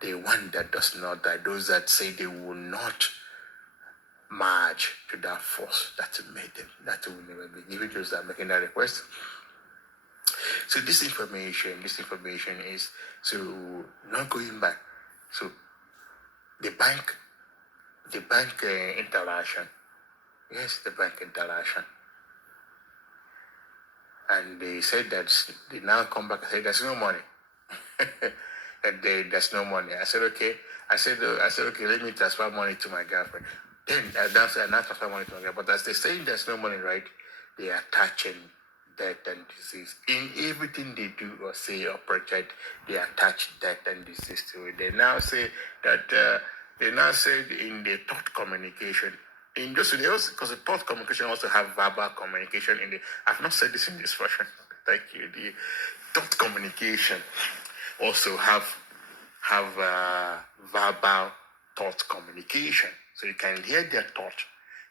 the one that does not die, those that say they will not march to that force that made them, that will never be given, those that are making that request. So this information is so not going back. So the bank interaction, yes, the bank interaction, and they said that they now come back and say there's no money. That there's no money. I said okay. I said okay. Let me transfer money to my girlfriend. Then I now transfer money to my girlfriend. But as they're saying there's no money, right? They are touching death and disease in everything they do or say or project. They attach death and disease to it. They now say that they now said in the thought communication. In those videos, because the thought communication also have verbal communication in the. I've not said this in this version. Thank you. The thought communication also have verbal thought communication, so you can hear their thought,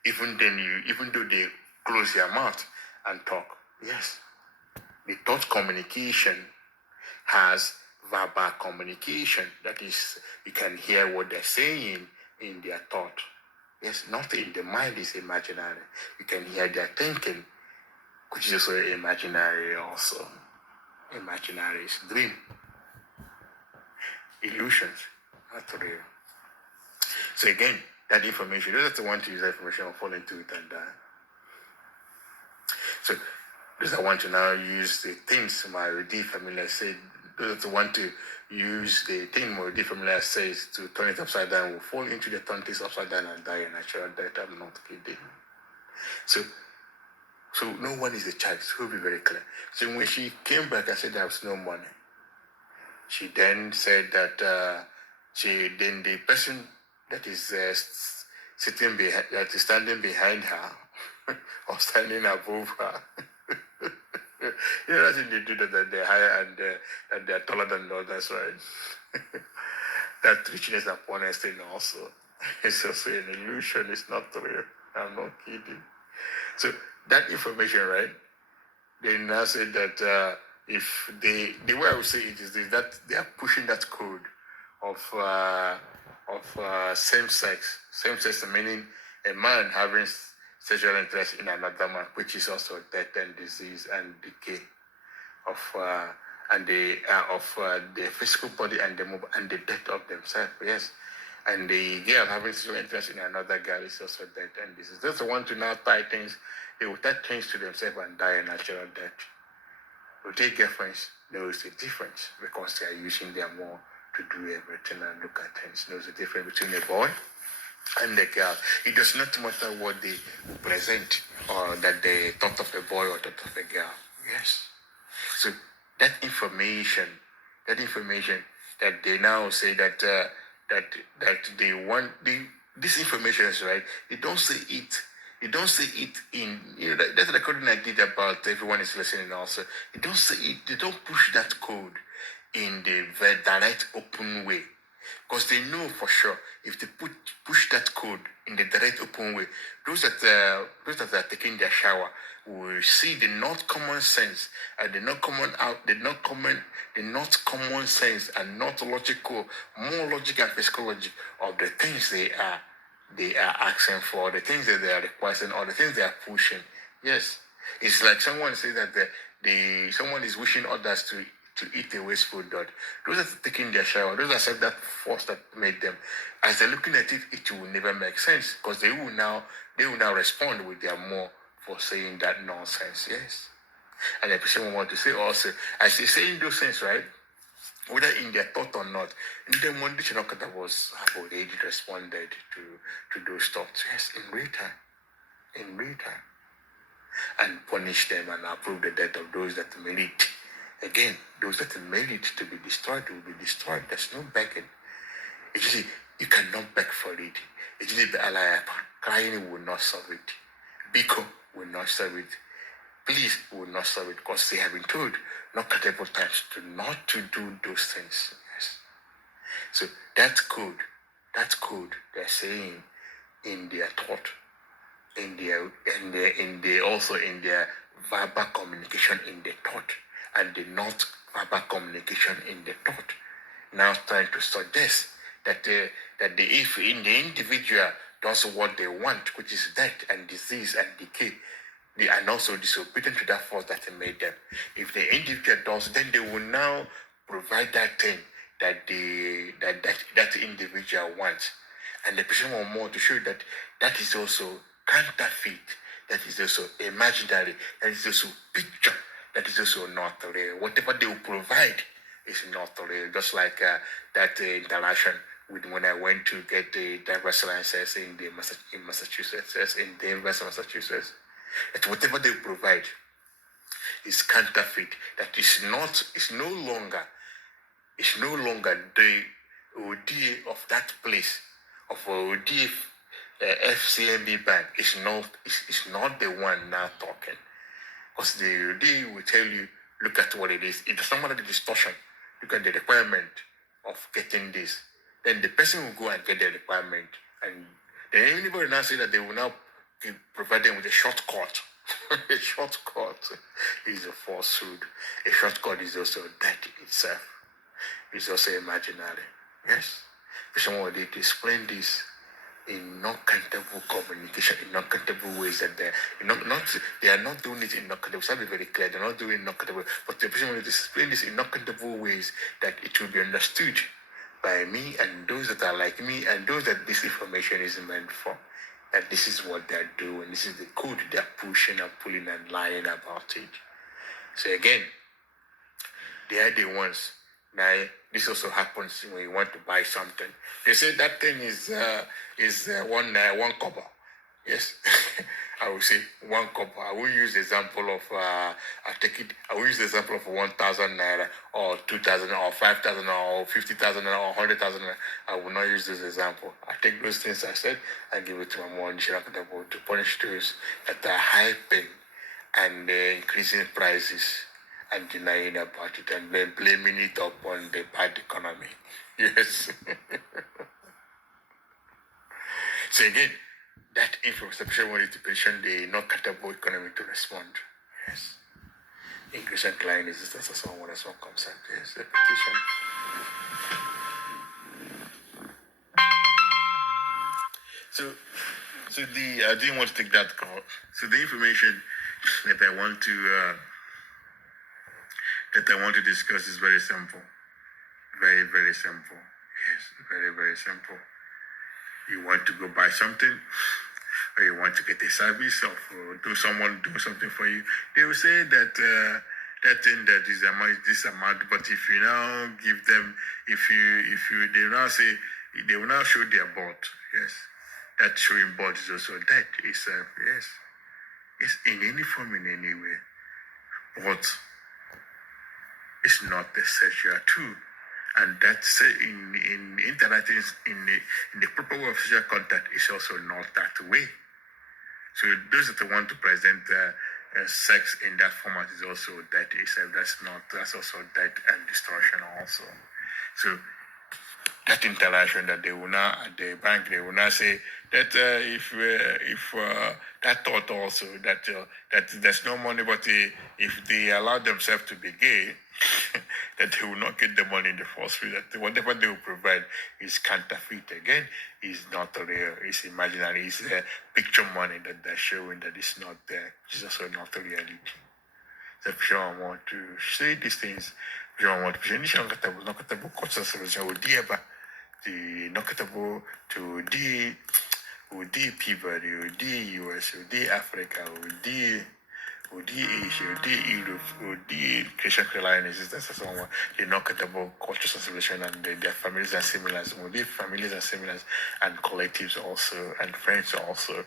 even though they close their mouth and talk. Yes, the thought communication has verbal communication. That is, you can hear what they're saying in their thought. Yes, not in the mind is imaginary. You can hear their thinking, which is also imaginary also. Imaginary is dream. Illusions, not real. So again, that information, those that want to use that information will fall into it and die. So those that want to now use the things my already familiar said, those that want to use the thing my already familiar says to turn it upside down will fall into the turn things upside down and die a natural death. I'm not kidding. So no one is the child. So we'll be very clear. So when she came back, I said there was no money. She then said that then the person that is standing behind her or standing above her. You know, that's they do that they're higher and they're taller than the others, right? That richness upon us thing also. It's also an illusion, it's not real. I'm not kidding. So that information, right? They now say that if the way I would say it is that they are pushing that code of same sex meaning a man having sexual interest in another man, which is also death and disease and decay of the physical body and the mobile and the death of themselves. Yes. And the girl having sexual interest in another girl is also death and disease. Those who want to now tie things, they will tie things to themselves and die a natural death. To take girlfriends, there is a difference because they are using their more to do everything and look at things. There is a difference between a boy and the girl. It does not matter what they present or that they thought of a boy or thought of a girl. Yes. So that information that they now say that they want this information is right. They don't say it. You don't say it in, that's the recording I did about everyone is listening also. You don't say it, they don't push that code in the very direct, open way. Because they know for sure, if they push that code in the direct, open way, those that are taking their shower will see the not common sense and the not common sense and not logical, more logic and physical logic of the things they are asking for, the things that they are requesting, or the things they are pushing. Yes, it's like someone says that someone is wishing others to eat a wasteful dot. Those that are taking their shower, those that said that force that made them, as they're looking at it, it will never make sense because they will now respond with their more for saying that nonsense. Yes, and the person will want to say also, as they're saying those things, right? Whether in their thought or not, in the Monday that was have already responded to those thoughts. Yes, in real time, and punish them and approve the death of those that made it. Again, those that made it to be destroyed will be destroyed. There's no begging. It's just you cannot beg for it. It's just crying will not solve it. Biko will not solve it. Please will not solve it because they have been told not multiple times not to do those things. Yes. So that code they're saying in their thought, also in their verbal communication in the thought, and the not verbal communication in the thought. now trying to suggest that if in the individual does what they want, which is death and disease and decay, they are also disobedient to that force that made them. If the individual does, then they will now provide that thing that that individual wants. And the person want more to show that that is also counterfeit, that is also imaginary, that is also picture, that is also not real. Whatever they will provide is not real. Just like that interaction with when I went to get the driver's license in Massachusetts, in the University of Massachusetts. That whatever they provide is counterfeit. That is no longer the OD of that place, of OD FCMB bank. Is not the one now talking. Because the OD will tell you, look at what it is. It does not matter the distortion. Look at the requirement of getting this. Then the person will go and get the requirement. And then anybody now say that they will now provide them with a shortcut. A shortcut is a falsehood. A shortcut is also death itself. It's also imaginary. Yes? Someone did explain this in non-countable communication, in non-countable ways that they are not doing it in non-countable. So I'll be very clear, they're not doing it non-countable, but the person wanted to explain this in non-countable ways that it will be understood by me and those that are like me and those that this information is meant for. That this is what they're doing, this is the code they're pushing and pulling and lying about it. So again, they are the ones. Now, this also happens when you want to buy something. They say that thing is one kobo. Yes, I will say one kobo. I will use the example of I will use the example of 1,000 naira or 2,000 or 5,000 or 50,000 or 100,000 naira. I will not use this example. I take those things I said and give it to my more to punish those that are hyping and increasing prices and denying about it and then blaming it upon the bad economy. Yes. So again, that infrastructure wanted to petition the non-countable economy to respond. Yes. Increase and client resistance as one concept. Yes, the petition. So I didn't want to take that call. So the information that I want to discuss is very simple. Very, very simple. Yes, very, very simple. You want to go buy something, or you want to get a service, or someone do something for you. They will say that that thing that is this amount, but if you now give them, they will now say, they will now show their board. Yes, that showing board is also that itself. Yes, it's in any form, in any way, but it's not the sexual tool. And that's in interacting in the proper way of social contact is also not that way. So those that want to present sex in that format is also that itself. That's also that and distortion also. So that interaction that they will now at the bank, they will now say that if that thought also that there's no money, but if they allow themselves to be gay, that they will not get the money in the first place. That whatever they will provide is counterfeit. Again, is not real. It's imaginary. It's picture money that they're showing that is not there. It's also not a reality. So if you want to say these things, if you want to say non-countable causesforall the non-countable to the Peabody, the US, the Africa, the Asia, the Europe, the Christian Carolines, that's someone the non-countable cultural association and their families and similars, the families and similars and collectives also and friends also.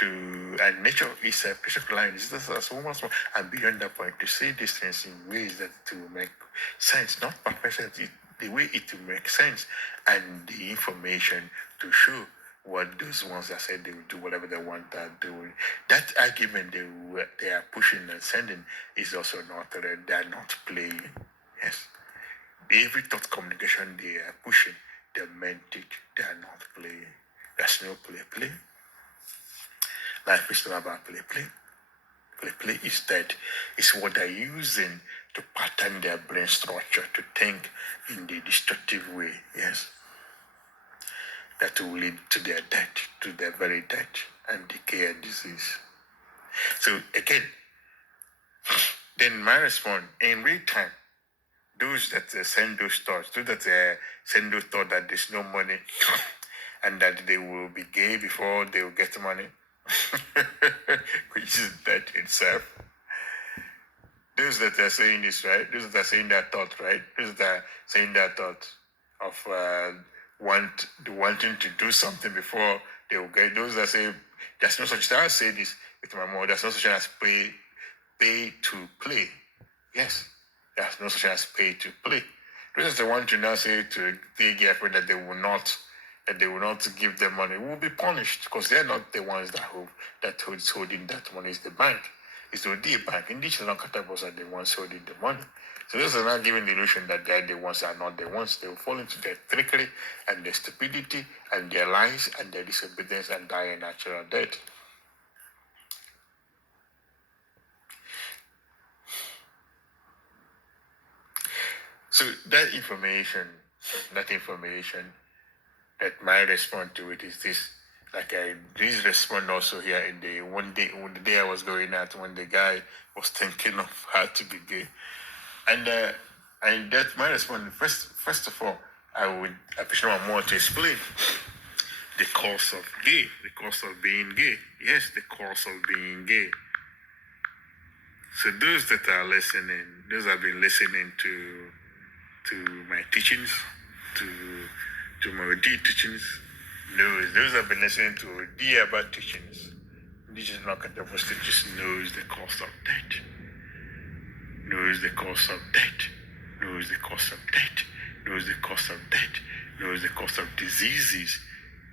And nature is a Christian Carolines, that's so much more and beyond that point to say these things in ways that to make sense, not perfection, the way it will make sense and the information to show what those ones that said they will do whatever they want are doing. That argument they are pushing and sending is also not they are not playing. Yes. Every thought communication they are pushing, they meant it. They are not playing. There's no play. Life is not about play. Play is dead. It's what they're using to pattern their brain structure to think in the destructive way. Yes. That will lead to their death, to their very death and decay and disease. So again, then my response in real time, those that send those thoughts, those that send those thoughts that there's no money and that they will be gay before they will get money, which is death itself. Those that are saying this, right? Those that are saying that thought, right? Those that are saying that thought of wanting to do something before they will get. Those that say there's no such thing. I say this with my mom. There's no such thing as pay to play. Yes, there's no such thing as pay to play. Those that want to now say to the girlfriend that they will not give them money will be punished because they're not the ones who's holding that money. Is the bank. It's the bank. Indigenous countables are the ones holding the money. So those are not giving the illusion that they're the ones are not the ones. They will fall into their trickery and their stupidity and their lies and their disobedience and die a natural death. So that information, that my response to it is this. Like this respond also here in the the day I was going out when the guy was thinking of how to be gay. And that my response, first of all, I appreciate more to explain the cause of gay, the cause of being gay. Yes, the cause of being gay. So those that are listening, those have been listening to my teachings, to my teachings, those have been listening to the about teachings. Indigenous countables just knows the cause of death. Knows the cause of death. Knows the cause of death. Knows the cause of death. Knows the cause of diseases,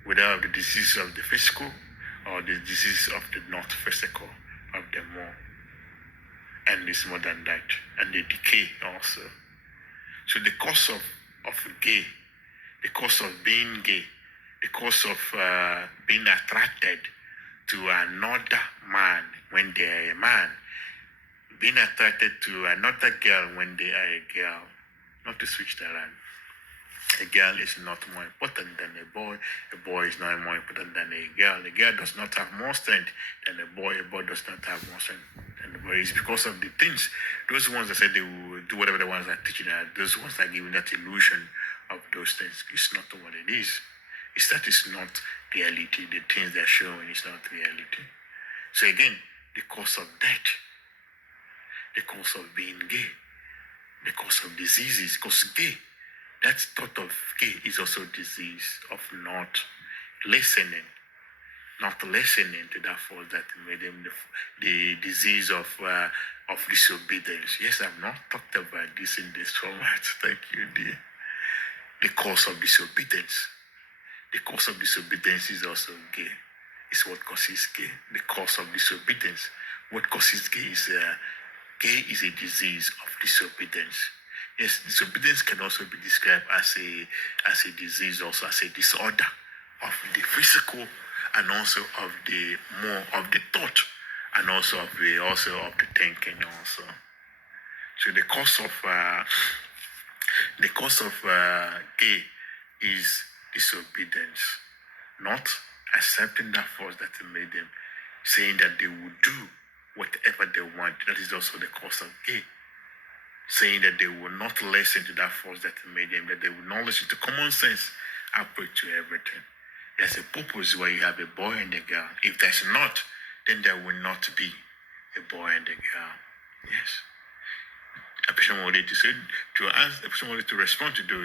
whether the disease of the physical or the disease of the not physical, of the more. And it's more than that. And the decay also. So the cause of gay, the cause of being gay, the cause of being attracted to another man when they are a man, being attracted to another girl when they are a girl, not to switch that around. A girl is not more important than a boy is not more important than a girl does not have more strength than a boy does not have more strength than the boy. It's because of the things, those ones that said they will do whatever the ones that are teaching, those ones that are giving that illusion of those things. It's not what it is. It's not reality. The things they're showing is not reality. So again, the cause of death, the cause of being gay, the cause of diseases, because gay, that thought of gay is also disease of not listening to that force that made them the disease of disobedience. Yes, I've not talked about this in this format. Thank you, dear. The cause of disobedience. The cause of disobedience is also gay. It's what causes gay. The cause of disobedience. What causes gay is a disease of disobedience. Yes, disobedience can also be described as a disease, also as a disorder of the physical, and also of the more of the thought, and also of the thinking also. So the cause of gay is disobedience, not accepting that force that made them, saying that they will do whatever they want. That is also the cause of gay. Saying that they will not listen to that force that made them, that they will not listen to common sense approach to everything. There's a purpose where you have a boy and a girl. If there's not, then there will not be a boy and a girl. Yes. A person wanted to say, to ask, a person wanted to respond to those.